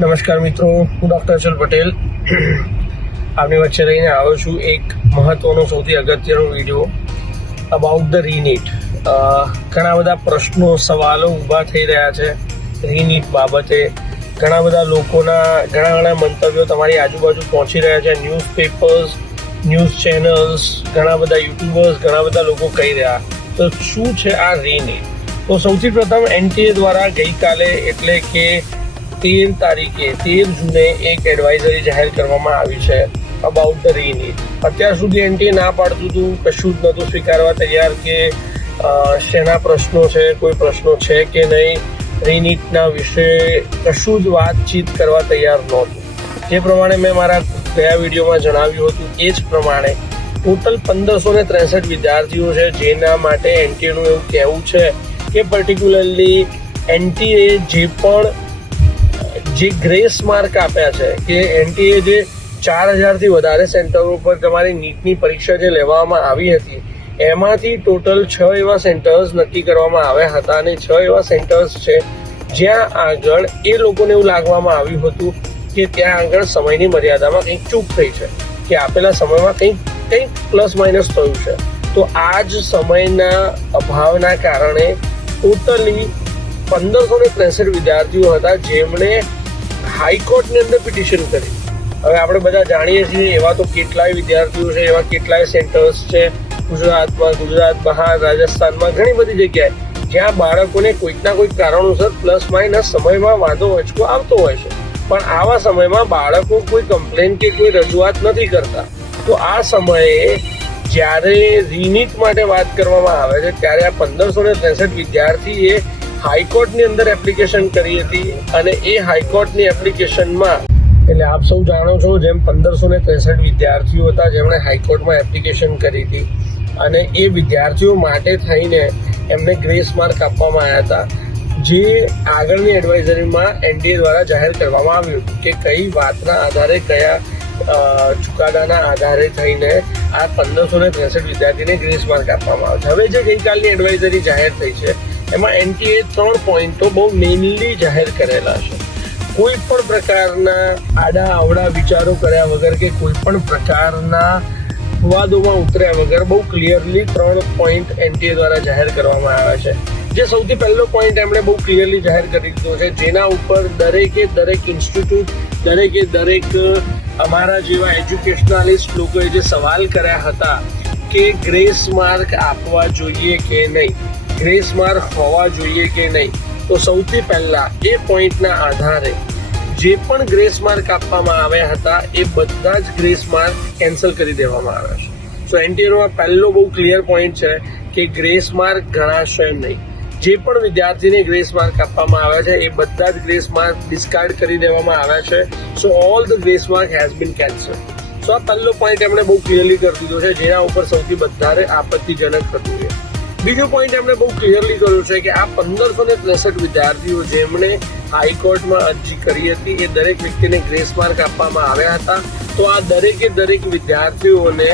નમસ્કાર મિત્રો, હું ડૉક્ટર અચલ પટેલ આપની વચ્ચે રહીને આવ્યો છું એક મહત્વનો સૌથી અગત્યનો વિડીયો અબાઉટ ધ રીનીટ. ઘણા બધા પ્રશ્નો સવાલો ઊભા થઈ રહ્યા છે રીનીટ બાબતે. ઘણા બધા લોકોના ઘણા મંતવ્યો તમારી આજુબાજુ પહોંચી રહ્યા છે. ન્યૂઝપેપર્સ, ન્યૂઝ ચેનલ્સ, ઘણા બધા યુટ્યુબર્સ, ઘણા બધા લોકો કહી રહ્યા. તો શું છે આ રીનીટ? તો સૌથી પ્રથમ એનટીએ દ્વારા ગઈકાલે એટલે કે 13 જૂને એક એડવાઇઝરી જાહેર કરવામાં આવી છે અબાઉટ ધ રીનીટ. અત્યાર સુધી એનટીએ ના પાડતું હતું, કશું જ નહોતું સ્વીકારવા તૈયાર કે શેના પ્રશ્નો છે, કોઈ પ્રશ્નો છે કે નહીં, રીનીટના વિશે કશું જ વાતચીત કરવા તૈયાર નહોતું. જે પ્રમાણે મેં મારા ગયા વિડીયોમાં જણાવ્યું હતું એ જ પ્રમાણે ટોટલ 1563 વિદ્યાર્થીઓ છે જેના માટે એનટીએનું એવું કહેવું છે કે પર્ટિક્યુલરલી એનટીએ જે ગ્રેસ માર્ક આપ્યા છે કે એનટીએ જે 4000થી વધારે સેન્ટરો પર તમારી નીટની પરીક્ષા જે લેવામાં આવી હતી એમાંથી ટોટલ 6 એવા સેન્ટર્સ નક્કી કરવામાં આવ્યા હતા અને 6 એવા સેન્ટર્સ છે જ્યાં આગળ એ લોકોને એવું લાગવામાં આવ્યું હતું કે ત્યાં આગળ સમયની મર્યાદામાં કંઈક ચૂક થઈ છે કે આપેલા સમયમાં કંઈક પ્લસ માઇનસ થયું છે. તો આ જ સમયના અભાવના કારણે ટોટલી 1563 વિદ્યાર્થીઓ હતા જેમણે હાઈકોર્ટની અંદર પિટિશન કરી. હવે આપણે બધા જાણીએ છીએ એવા તો કેટલાય વિદ્યાર્થીઓ છે, એવા કેટલાય સેન્ટર્સ છે ગુજરાતમાં, ગુજરાત બહાર, રાજસ્થાનમાં, ઘણી બધી જગ્યાએ જ્યાં બાળકોને કોઈકના કોઈક કારણોસર પ્લસ માઇનસ સમયમાં વાંધો વચકો આવતો હોય છે. પણ આવા સમયમાં બાળકો કોઈ કમ્પ્લેન કે કોઈ રજૂઆત નથી કરતા. તો આ સમયે જ્યારે રીનીટ માટે વાત કરવામાં આવે છે ત્યારે આ 1563 વિદ્યાર્થીએ હાઈકોર્ટની અંદર એપ્લિકેશન કરી હતી અને એ હાઈકોર્ટની એપ્લિકેશનમાં એટલે આપ સૌ જાણો છો જેમ 1563 વિદ્યાર્થીઓ હતા જેમણે હાઈકોર્ટમાં એપ્લિકેશન કરી હતી અને એ વિદ્યાર્થીઓ માટે થઈને એમને ગ્રેસ માર્ક આપવામાં આવ્યા હતા જે આગળની એડવાઇઝરીમાં એનટીએ દ્વારા જાહેર કરવામાં આવ્યું હતું કે કઈ વાતના આધારે, કયા ચુકાદાના આધારે થઈને આ 1563 વિદ્યાર્થીને ગ્રેસ માર્ક આપવામાં આવે છે. હવે જે ગઈકાલની એડવાઇઝરી જાહેર થઈ છે એમાં એનટીએ 3 પોઈન્ટો બહુ મેઇનલી જાહેર કરેલા છે. કોઈ પણ પ્રકારના આડા અવડા વિચારો કર્યા વગર કે કોઈ પણ પ્રકારના વિવાદોમાં ઉતર્યા વગર બહુ ક્લિયરલી 3 પોઈન્ટ એનટીએ દ્વારા જાહેર કરવામાં આવ્યા છે. જે સૌથી પહેલો પોઈન્ટ એમણે બહુ ક્લિયરલી જાહેર કરી દીધો છે જેના ઉપર દરેક ઇન્સ્ટિટ્યૂટ, દરેક અમારા જેવા એજ્યુકેશનાલિસ્ટ લોકોએ જે સવાલ કર્યા હતા કે ગ્રેસ માર્ક આપવા જોઈએ કે નહીં, ગ્રેસ માર્ક હોવા જોઈએ કે નહીં. તો સૌથી પહેલા એ પોઈન્ટના આધારે જે પણ ગ્રેસ માર્ક આપવામાં આવ્યા હતા એ બધા જ ગ્રેસ માર્ક કેન્સલ કરી દેવામાં આવ્યા છે. સો એનટીએનો આ પહેલો બહુ ક્લિયર પોઈન્ટ છે કે ગ્રેસ માર્ક ગણાશે નહીં. જે પણ વિદ્યાર્થીને ગ્રેસ માર્ક આપવામાં આવ્યા છે એ બધા જ ગ્રેસ માર્ક ડિસ્કાર્ડ કરી દેવામાં આવ્યા છે. So all the grace mark has been cancel. So આ પહેલો પોઈન્ટ એમણે બહુ ક્લિયરલી કરી દીધો છે જેના ઉપર સૌથી વધારે આપત્તિજનક થતું છે. બીજો પોઈન્ટ એમણે બહુ ક્લિયરલી કર્યું છે કે આ 1563 વિદ્યાર્થીઓ જેમણે હાઈકોર્ટમાં અરજી કરી હતી એ દરેક વ્યક્તિને ગ્રેસ માર્ક આપવામાં આવ્યા હતા. તો આ દરેક વિદ્યાર્થીઓને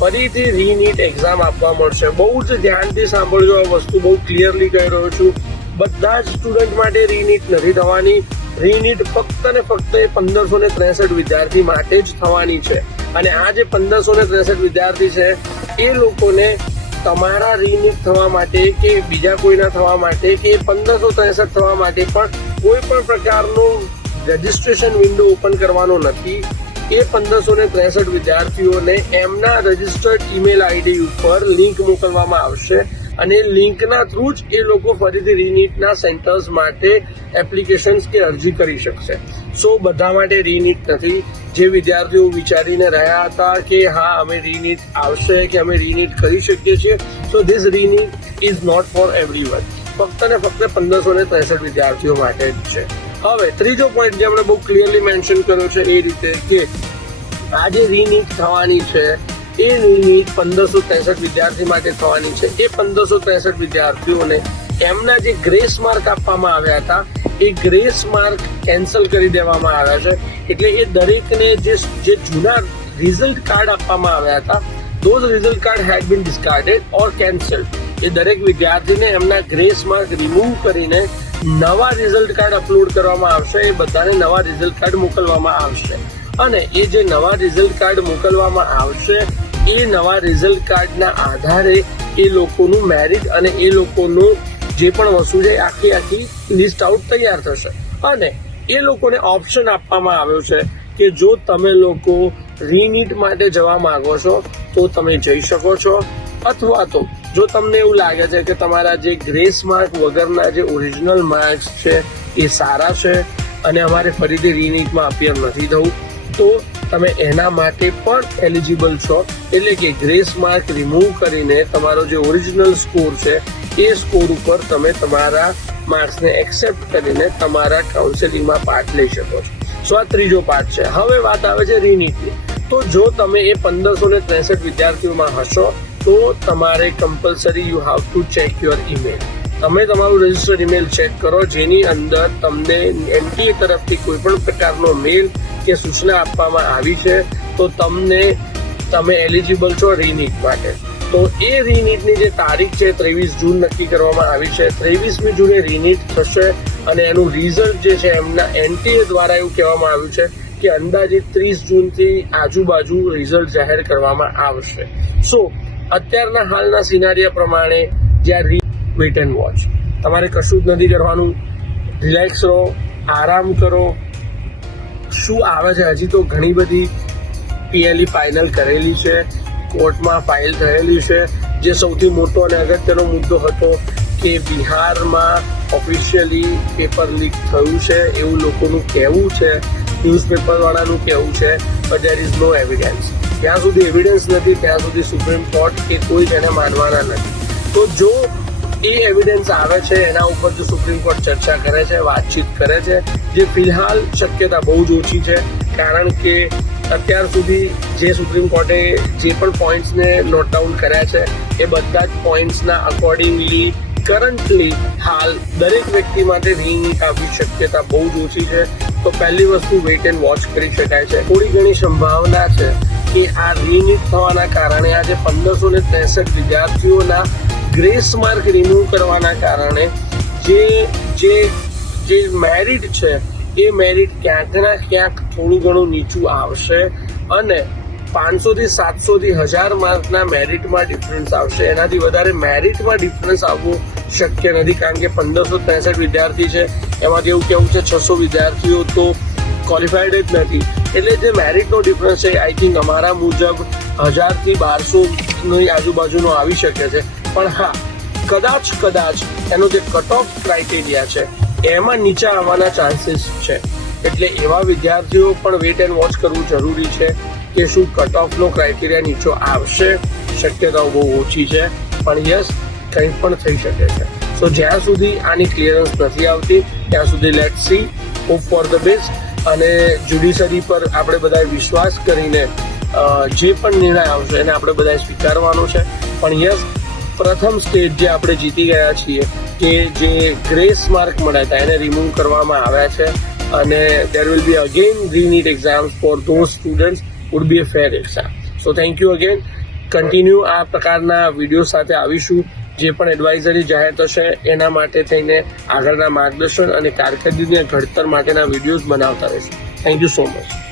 ફરીથી રીનીટ એક્ઝામ આપવા મળશે. બહુ જ ધ્યાનથી સાંભળજો, આ વસ્તુ બહુ ક્લિયરલી કહી રહ્યો છું. બધા જ સ્ટુડન્ટ માટે રીનીટ નથી થવાની. રીનીટ ફક્ત ને ફક્ત 1563 વિદ્યાર્થી માટે જ થવાની છે. અને આ જે 1563 વિદ્યાર્થી છે એ લોકોને તમારા રીનીટ થવા માટે કે બીજા કોઈના થવા માટે કે 1563 થવા માટે પણ કોઈ પણ પ્રકારનું રજિસ્ટ્રેશન વિન્ડો ઓપન કરવાનો નથી. એ 1563 વિદ્યાર્થીઓને એમના રજિસ્ટર્ડ ઈમેલ આઈડી ઉપર લિંક મોકલવામાં આવશે અને લિંકના થ્રુ જ એ લોકો ફરીથી રીનીટના સેન્ટર્સ માટે એપ્લિકેશન્સ કે અરજી કરી શકશે. સો બધા માટે રીનીટ નથી. જે વિદ્યાર્થીઓ વિચારીને રહ્યા હતા કે હા અમે રીનીટ આવશે કે અમે રીનીટ કરી શકીએ છીએ, so this reNEET is not for everyone. ફક્ત ને ફક્ત 1563 વિદ્યાર્થીઓ માટે જ છે. હવે ત્રીજો પોઈન્ટ જે આપણે બહુ ક્લિયરલી મેન્શન કર્યો છે એ રીતે કે આ જે રીનીટ થવાની છે એ રીનીટ 1563 વિદ્યાર્થી માટે થવાની છે. એ 1563 વિદ્યાર્થીઓને એમના જે ગ્રેસ માર્ક આપવામાં આવ્યા હતા એ ગ્રેસ માર્ક કેન્સલ કરી દેવામાં આવ્યા છે. એટલે એ દરેકને જે જૂના રિઝલ્ટ કાર્ડ આપવામાં આવ્યા હતા those result card had been discarded or cancelled. એ દરેક વિદ્યાર્થીને એમના ગ્રેસ માર્ક રિમૂવ કરીને નવા રિઝલ્ટ કાર્ડ અપલોડ કરવામાં આવશે, એ બધાને નવા રિઝલ્ટ કાર્ડ મોકલવામાં આવશે. અને એ જે નવા રિઝલ્ટ કાર્ડ મોકલવામાં આવશે એ નવા રિઝલ્ટ કાર્ડના આધારે એ લોકોનું મેરિટ અને એ લોકોનું જે પણ વસ્તુ છે આખી લિસ્ટ આઉટ તૈયાર થશે. અને એ લોકોને ઓપ્શન આપવામાં આવ્યો છે કે જો તમે લોકો રીનીટ માટે જવા માંગો છો તો તમે જઈ શકો છો, અથવા તો જો તમને એવું લાગે છે કે તમારા જે ગ્રેસ માર્ક વગરના જે ઓરિજિનલ માર્ક્સ છે એ સારા છે અને અમારે ફરીથી રીનીટમાં અપિયર નથી થવું, તો તમે એના માટે પણ એલિજિબલ છો. એટલે કે ગ્રેસ માર્ક રિમૂવ કરીને તમારો જે ઓરિજિનલ સ્કોર છે એ સ્કોર ઉપર તમે તમારા માર્ક્સને એક્સેપ્ટ કરીને તમારા કાઉન્સેલિંગમાં પાર્ટ લઈ શકો છો. સો આ ત્રીજો પાર્ટ છે. હવે વાત આવે છે રીનીટની. તો જો તમે એ 1563 વિદ્યાર્થીઓમાં હશો તો તમારે compulsory you how to check your email. તમે તમારું રજિસ્ટર્ડ ઈમેલ ચેક કરો જેની અંદર તમને એનટીએ તરફથી કોઈ પણ પ્રકારનો મેલ કે સૂચના આપવામાં આવી છે તો તમે એલિજિબલ છો રીનીટ માટે. તો એ રીનીટની જે તારીખ છે 23 જૂન નક્કી કરવામાં આવી છે. 23મી જૂને રીનીટ થશે અને એનું રિઝલ્ટ જે છે એમના એનટીએ દ્વારા એવું કહેવામાં આવ્યું છે કે અંદાજિત 30 જૂનથી આજુબાજુ રિઝલ્ટ જાહેર કરવામાં આવશે. સો અત્યારના હાલના સિનારિયા પ્રમાણે જ્યાં વેટ એન્ડ વોચ, તમારે કશું જ નથી કરવાનું, રિલેક્સ રહો, આરામ કરો. શું આવે છે, હજી તો ઘણી બધી પીએલઈ ફાઇનલ કરેલી છે, કોર્ટમાં ફાઇલ થયેલી છે. જે સૌથી મોટો અને અગત્યનો મુદ્દો હતો કે બિહારમાં ઓફિશિયલી પેપર લીક થયું છે એવું લોકોનું કહેવું છે, ન્યૂઝપેપર વાળાનું કહેવું છે, but there is no evidence. જ્યાં સુધી એવિડન્સ નથી ત્યાં સુધી સુપ્રીમ કોર્ટ કે કોઈ તેને માનવાના નથી. તો જો એ એવિડન્સ આવે છે એના ઉપર જો સુપ્રીમ કોર્ટ ચર્ચા કરે છે, વાતચીત કરે છે, જે ફિલહાલ શક્યતા બહુ જ ઓછી છે, કારણ કે અત્યાર સુધી જે સુપ્રીમ કોર્ટે જે પણ પોઈન્ટ્સને નોટ ડાઉન કર્યા છે એ બધા જ પોઈન્ટ્સના અકોર્ડિંગલી કરન્ટલી હાલ દરેક વ્યક્તિ માટે રીનીટ આવવાની શક્યતા બહુ જ ઓછી છે. તો પહેલી વસ્તુ વેઇટ એન્ડ વોચ કરી શકાય છે. થોડી ઘણી સંભાવના છે કે આ રીનીટ થવાના કારણે આ જે 1563 વિદ્યાર્થીઓના ગ્રેસ માર્ક રિમૂવ કરવાના કારણે જે મેરિટ છે એ મેરિટ ક્યાંક ના ક્યાંક થોડું ઘણું નીચું આવશે અને 500 થી 700 થી 1000 માર્કના મેરિટમાં ડિફરન્સ આવશે. એનાથી વધારે મેરિટમાં ડિફરન્સ આવવું શક્ય નથી, કારણ કે 1563 વિદ્યાર્થી છે એમાંથી એવું કેવું છે 600 વિદ્યાર્થીઓ તો ક્વોલિફાઈડ જ નથી. એટલે જે મેરિટનો ડિફરન્સ છે આઈ થિંક અમારા મુજબ 1000 થી 1200ની આજુબાજુનો આવી શકે છે. પણ હા, કદાચ એનો જે કટ ઓફ ક્રાઇટેરિયા છે એમાં નીચે આવવાના ચાન્સીસ છે. એટલે એવા વિદ્યાર્થીઓ પણ વેટ એન્ડ વોચ કરવું જરૂરી છે કે શું કટ ઓફનો ક્રાઇટેરિયા નીચો આવશે. શક્યતાઓ બહુ ઓછી છે, પણ યસ, કંઈ પણ થઈ શકે છે. સો જ્યાં સુધી આની ક્લિયરન્સ નથી આવતી ત્યાં સુધી let's see, hope for the best. અને જ્યુડિશરી પર આપણે બધાએ વિશ્વાસ કરીને જે પણ નિર્ણય આવશે એને આપણે બધાએ સ્વીકારવાનો છે. પણ યસ, પ્રથમ સ્ટેજ જે આપણે જીતી ગયા છીએ કે જે ગ્રેસ માર્ક મળ્યા હતા એને રિમૂવ કરવામાં આવ્યા છે અને there will be again re-NEET exams for those students would be a fair exam. So thank you again. Continue આ પ્રકારના વિડીયો સાથે આવીશું. જે પણ એડવાઇઝરી જાહેર થશે એના માટે થઈને આગળના માર્ગદર્શન અને કારકિર્દીના ઘડતર માટેના વિડીયોઝ બનાવતા રહીશું. Thank you so much.